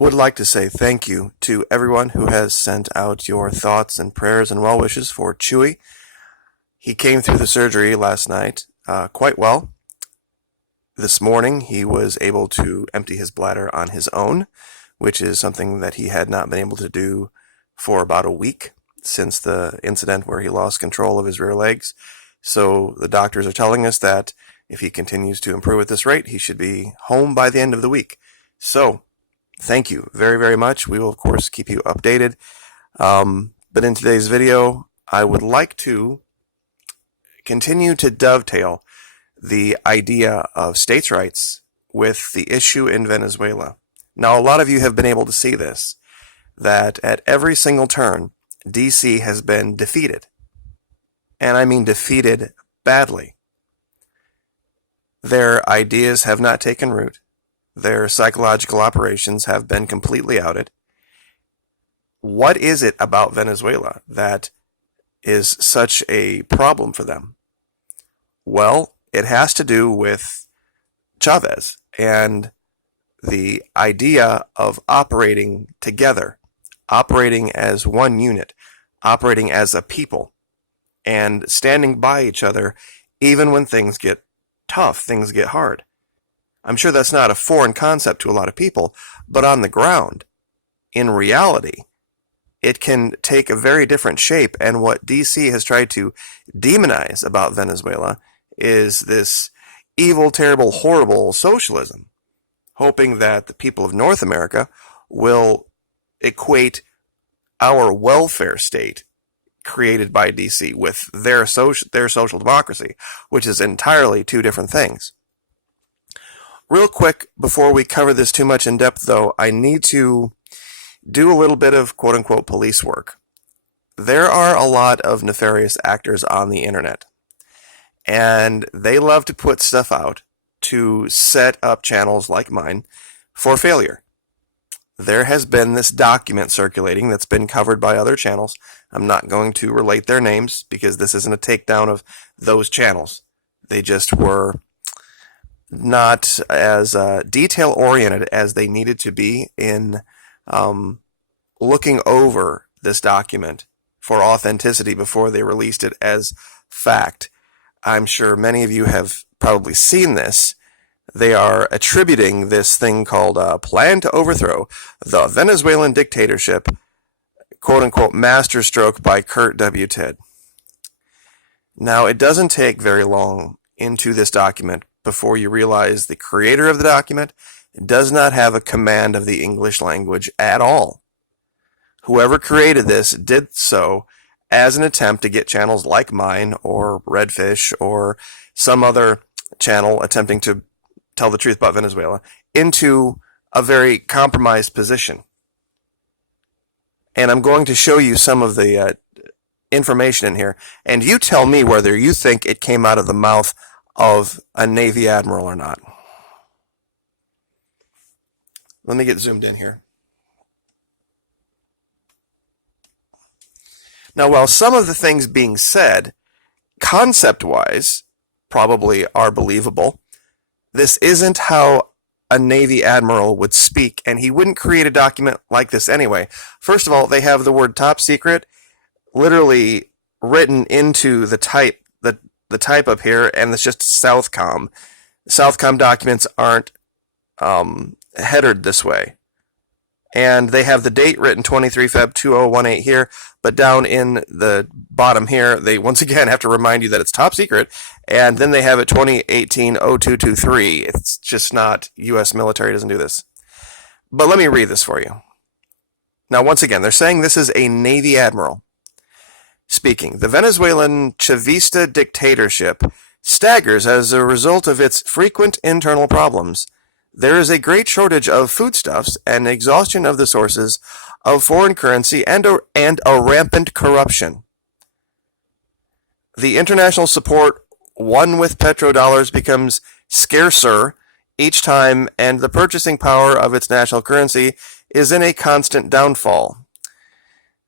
Would like to say thank you to everyone who has sent out your thoughts and prayers and well wishes for Chui. He came through the surgery last night quite well. This morning, he was able to empty his bladder on his own, which is something that he had not been able to do for about a week since the incident where he lost control of his rear legs. So the doctors are telling us that if he continues to improve at this rate, he should be home by the end of the week. So thank you very, very much. We will, of course, keep you updated. But in today's video, I would like to continue to dovetail the idea of states' rights with the issue in Venezuela. Now, a lot of you have been able to see this, that at every single turn, DC has been defeated. And I mean defeated badly. Their ideas have not taken root. Their psychological operations have been completely outed. What is it about Venezuela that is such a problem for them? Well, it has to do with Chavez and the idea of operating together, operating as one unit, operating as a people, and standing by each other even when things get tough, things get hard. I'm sure that's not a foreign concept to a lot of people, but on the ground, in reality, it can take a very different shape, and what DC has tried to demonize about Venezuela is this evil, terrible, horrible socialism, hoping that the people of North America will equate our welfare state created by DC with their social democracy, which is entirely two different things. Real quick, before we cover this too much in depth, though, I need to do a little bit of quote-unquote police work. There are a lot of nefarious actors on the internet, and they love to put stuff out to set up channels like mine for failure. There has been this document circulating that's been covered by other channels. I'm not going to relate their names because this isn't a takedown of those channels. They just were not as detail-oriented as they needed to be in looking over this document for authenticity before they released it as fact. I'm sure many of you have probably seen this. They are attributing this thing called Plan to Overthrow the Venezuelan Dictatorship, quote-unquote, masterstroke by Kurt W. Tidd. Now, it doesn't take very long into this document before you realize the creator of the document does not have a command of the English language at all. Whoever created this did so as an attempt to get channels like mine or Redfish or some other channel attempting to tell the truth about Venezuela into a very compromised position. And I'm going to show you some of the information in here, and you tell me whether you think it came out of the mouth of a Navy admiral or not. Let me get zoomed in here. Now, while some of the things being said, concept-wise, probably are believable, this isn't how a Navy admiral would speak, and he wouldn't create a document like this anyway. First of all, they have the word top secret literally written into the type up here, and it's just Southcom. Southcom documents aren't headered this way. And they have the date written 23 Feb 2018 here, but down in the bottom here, they once again have to remind you that it's top secret, and then they have it 2018-0223. It's just not, U.S. military doesn't do this. But let me read this for you. Now, once again, they're saying this is a Navy admiral speaking. The Venezuelan Chavista dictatorship staggers as a result of its frequent internal problems. There is a great shortage of foodstuffs and exhaustion of the sources of foreign currency and a rampant corruption. The international support won with petrodollars becomes scarcer each time, and the purchasing power of its national currency is in a constant downfall.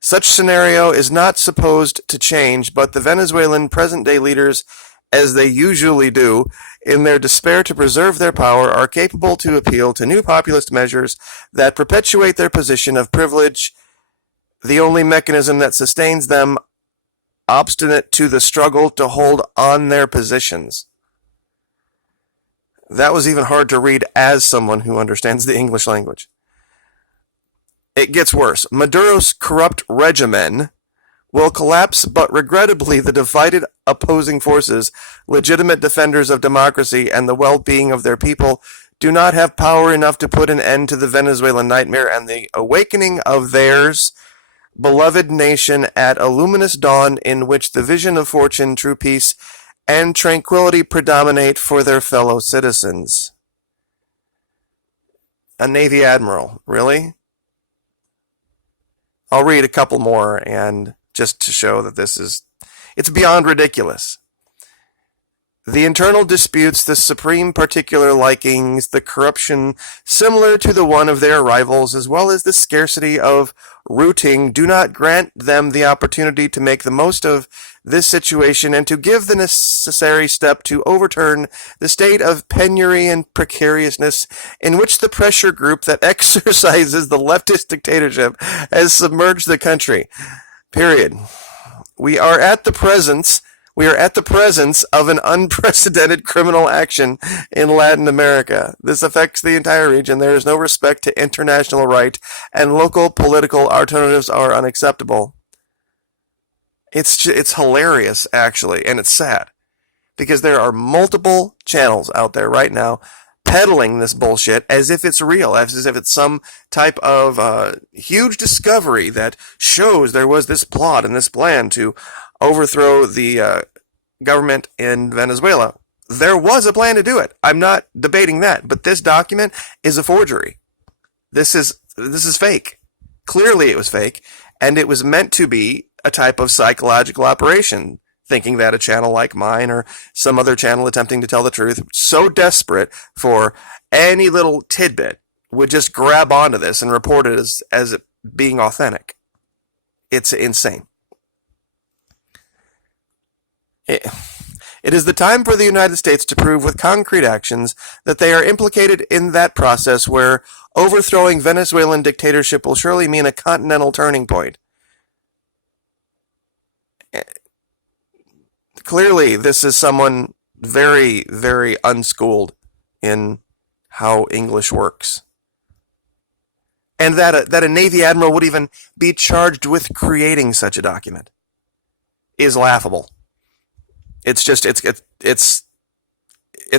Such scenario is not supposed to change, but the Venezuelan present-day leaders as they usually do, in their despair to preserve their power, are capable to appeal to new populist measures that perpetuate their position of privilege, the only mechanism that sustains them, obstinate to the struggle to hold on their positions. That was even hard to read as someone who understands the English language. It gets worse. Maduro's corrupt regimen will collapse, but regrettably the divided opposing forces, legitimate defenders of democracy and the well-being of their people, do not have power enough to put an end to the Venezuelan nightmare and the awakening of theirs beloved nation at a luminous dawn in which the vision of fortune, true peace, and tranquility predominate for their fellow citizens. A Navy Admiral, really? I'll read a couple more and just to show that it's beyond ridiculous. The internal disputes, the supreme particular likings, the corruption similar to the one of their rivals, as well as the scarcity of routing, do not grant them the opportunity to make the most of this situation and to give the necessary step to overturn the state of penury and precariousness in which the pressure group that exercises the leftist dictatorship has submerged the country. Period. We are at the presence of an unprecedented criminal action in Latin America. This affects the entire region. There is no respect to international right, and local political alternatives are unacceptable. It's hilarious, actually, and it's sad, because there are multiple channels out there right now peddling this bullshit as if it's real, as if it's some type of huge discovery that shows there was this plot and this plan to overthrow the government in Venezuela. There was a plan to do it. I'm not debating that, but this document is a forgery. This is fake. Clearly it was fake, and it was meant to be a type of psychological operation, thinking that a channel like mine or some other channel attempting to tell the truth, so desperate for any little tidbit, would just grab onto this and report it as it being authentic. It's insane. It is the time for the United States to prove with concrete actions that they are implicated in that process where overthrowing Venezuelan dictatorship will surely mean a continental turning point. Clearly, this is someone very, very unschooled in how English works. And that a Navy admiral would even be charged with creating such a document is laughable. It's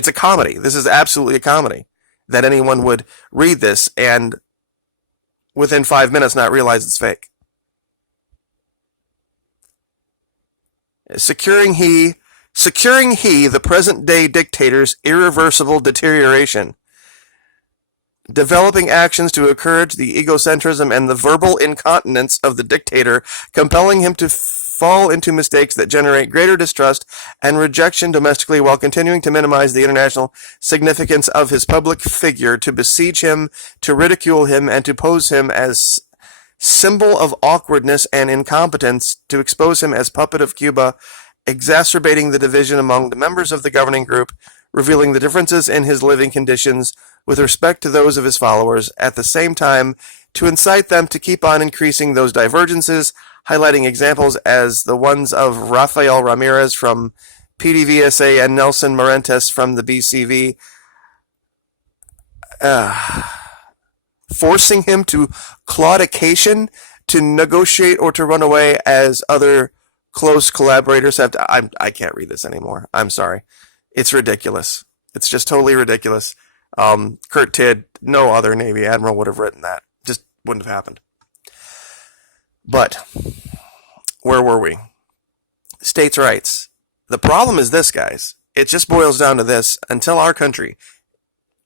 a comedy. This is absolutely a comedy that anyone would read this and within 5 minutes not realize it's fake. Securing he, the present-day dictator's irreversible deterioration. Developing actions to encourage the egocentrism and the verbal incontinence of the dictator, compelling him to fall into mistakes that generate greater distrust and rejection domestically while continuing to minimize the international significance of his public figure, to besiege him, to ridicule him, and to pose him as symbol of awkwardness and incompetence, to expose him as puppet of Cuba, exacerbating the division among the members of the governing group, revealing the differences in his living conditions with respect to those of his followers, at the same time to incite them to keep on increasing those divergences, highlighting examples as the ones of Rafael Ramirez from PDVSA and Nelson Marentes from the BCV, forcing him to claudication, to negotiate or to run away as other close collaborators have to. I can't read this anymore. I'm sorry. It's ridiculous. It's just totally ridiculous. Kurt Tidd, no other Navy admiral would have written that. Just wouldn't have happened. But where were we? States' rights. The problem is this, guys. It just boils down to this. Until our country,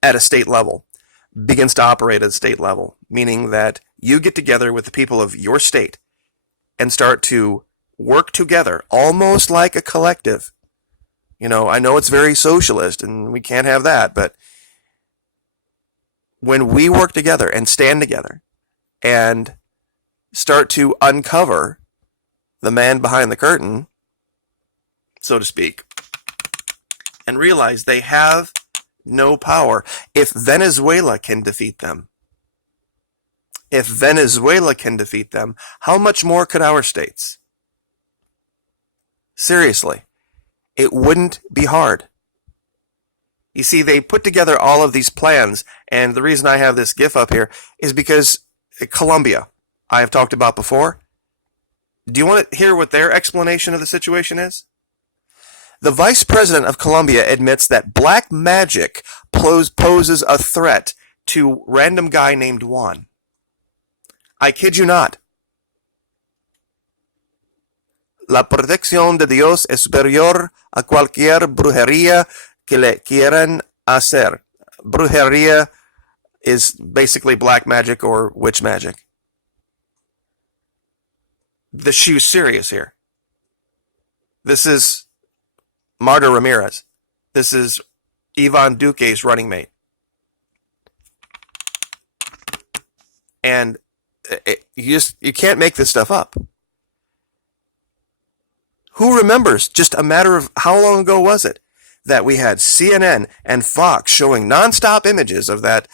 at a state level, begins to operate at a state level, meaning that you get together with the people of your state and start to work together, almost like a collective. You know, I know it's very socialist and we can't have that, but when we work together and stand together and start to uncover the man behind the curtain, so to speak, and realize they have no power. If Venezuela can defeat them, how much more could our states? Seriously, it wouldn't be hard. You see, they put together all of these plans, and the reason I have this GIF up here is because Colombia, I have talked about before. Do you want to hear what their explanation of the situation is? The vice president of Colombia admits that black magic poses a threat to random guy named Juan. I kid you not. La protección de Dios es superior a cualquier brujería que le quieran hacer. Brujería is basically black magic or witch magic. The shoe's serious here. This is Marta Ramirez. This is Ivan Duque's running mate. And you can't make this stuff up. Who remembers, just a matter of how long ago was it, that we had CNN and Fox showing nonstop images of that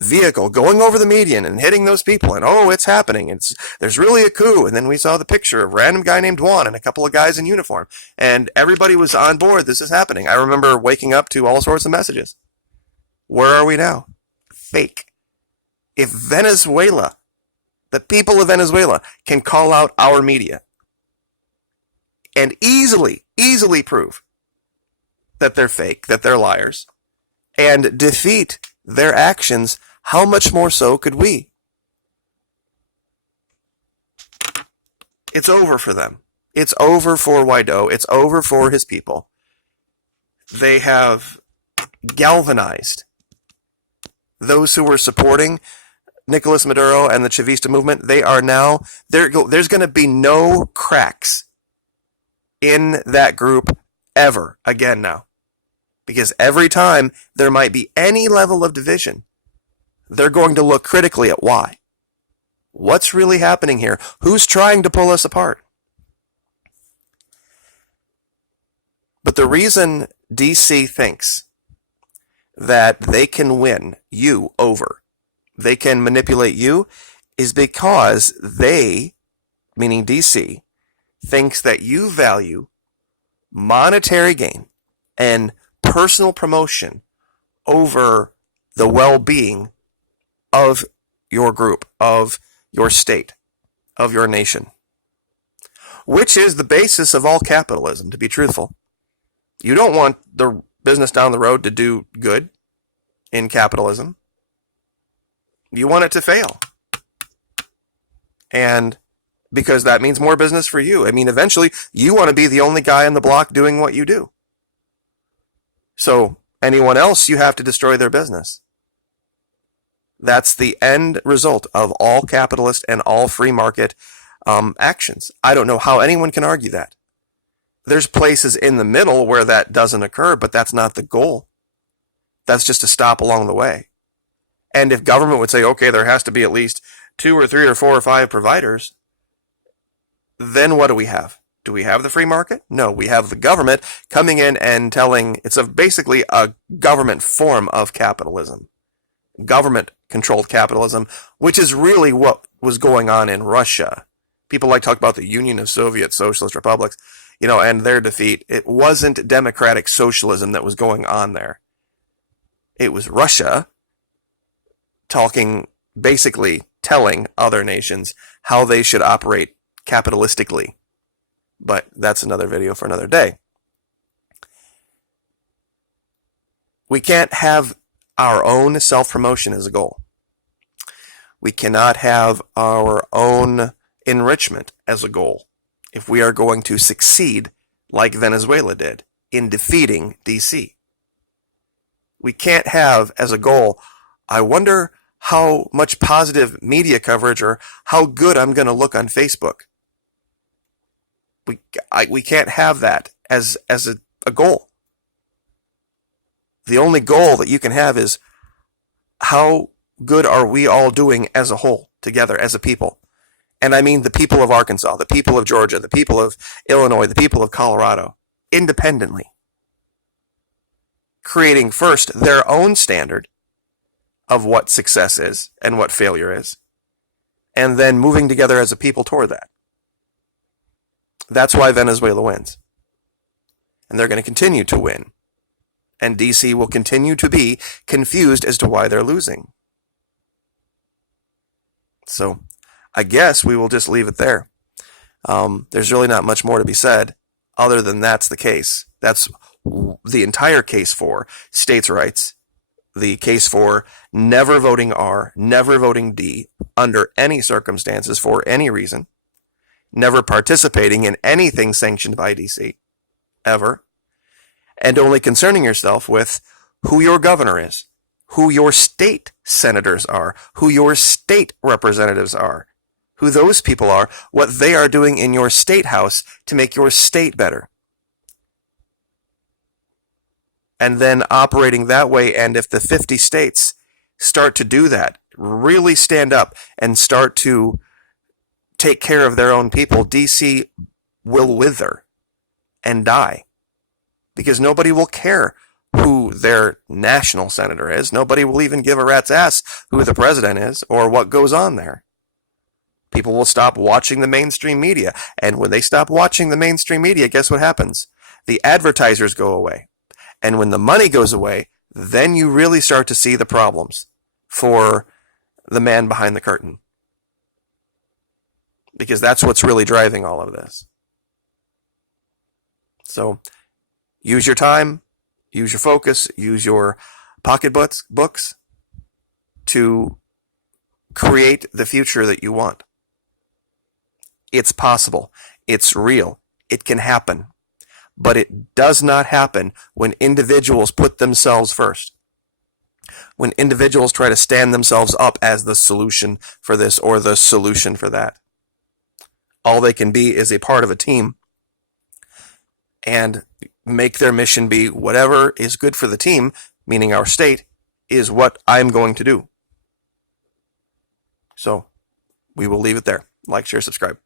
vehicle going over the median and hitting those people, and oh, it's happening, there's really a coup, and then we saw the picture of a random guy named Juan and a couple of guys in uniform, and everybody was on board, this is happening. I remember waking up to all sorts of messages. Where are we now? Fake. If Venezuela, the people of Venezuela, can call out our media and easily prove that they're fake, that they're liars, and defeat their actions, how much more so could we? It's over for them. It's over for Guaido. It's over for his people. They have galvanized those who were supporting Nicolas Maduro and the Chavista movement. They are now, there's going to be no cracks in that group ever again now. Because every time there might be any level of division, they're going to look critically at why. What's really happening here? Who's trying to pull us apart? But the reason DC thinks that they can win you over, they can manipulate you, is because they, meaning DC, thinks that you value monetary gain and personal promotion over the well-being of your group, of your state, of your nation, which is the basis of all capitalism, to be truthful. You don't want the business down the road to do good in capitalism. You want it to fail. And because that means more business for you. I mean, eventually, you want to be the only guy on the block doing what you do. So anyone else, you have to destroy their business. That's the end result of all capitalist and all free market actions. I don't know how anyone can argue that. There's places in the middle where that doesn't occur, but that's not the goal. That's just a stop along the way. And if government would say, okay, there has to be at least 2 or 3 or 4 or 5 providers, then what do we have? Do we have the free market? No, we have the government coming in and telling, it's basically a government form of capitalism. Government-controlled capitalism, which is really what was going on in Russia. People like to talk about the Union of Soviet Socialist Republics, and their defeat. It wasn't democratic socialism that was going on there. It was Russia basically telling other nations how they should operate capitalistically. But that's another video for another day. We can't have our own self-promotion as a goal. We cannot have our own enrichment as a goal if we are going to succeed like Venezuela did in defeating DC. We can't have as a goal, I wonder how much positive media coverage or how good I'm going to look on Facebook. We can't have that as a goal. The only goal that you can have is how good are we all doing as a whole, together, as a people. And I mean the people of Arkansas, the people of Georgia, the people of Illinois, the people of Colorado, independently. creating first their own standard of what success is and what failure is, and then moving together as a people toward that. That's why Venezuela wins. And they're going to continue to win. And DC will continue to be confused as to why they're losing. So I guess we will just leave it there. There's really not much more to be said other than that's the case. That's the entire case for states' rights, the case for never voting R, never voting D under any circumstances for any reason, never participating in anything sanctioned by DC, ever, and only concerning yourself with who your governor is, who your state senators are, who your state representatives are, who those people are, what they are doing in your state house to make your state better. And then operating that way, and if the 50 states start to do that, really stand up and start to take care of their own people, DC will wither and die. Because nobody will care who their national senator is. Nobody will even give a rat's ass who the president is or what goes on there. People will stop watching the mainstream media. And when they stop watching the mainstream media, guess what happens? The advertisers go away. And when the money goes away, then you really start to see the problems for the man behind the curtain. Because that's what's really driving all of this. So use your time, use your focus, use your pocketbooks to create the future that you want. It's possible. It's real. It can happen. But it does not happen when individuals put themselves first. When individuals try to stand themselves up as the solution for this or the solution for that. All they can be is a part of a team and make their mission be whatever is good for the team, meaning our state, is what I'm going to do. So we will leave it there. Like, share, subscribe.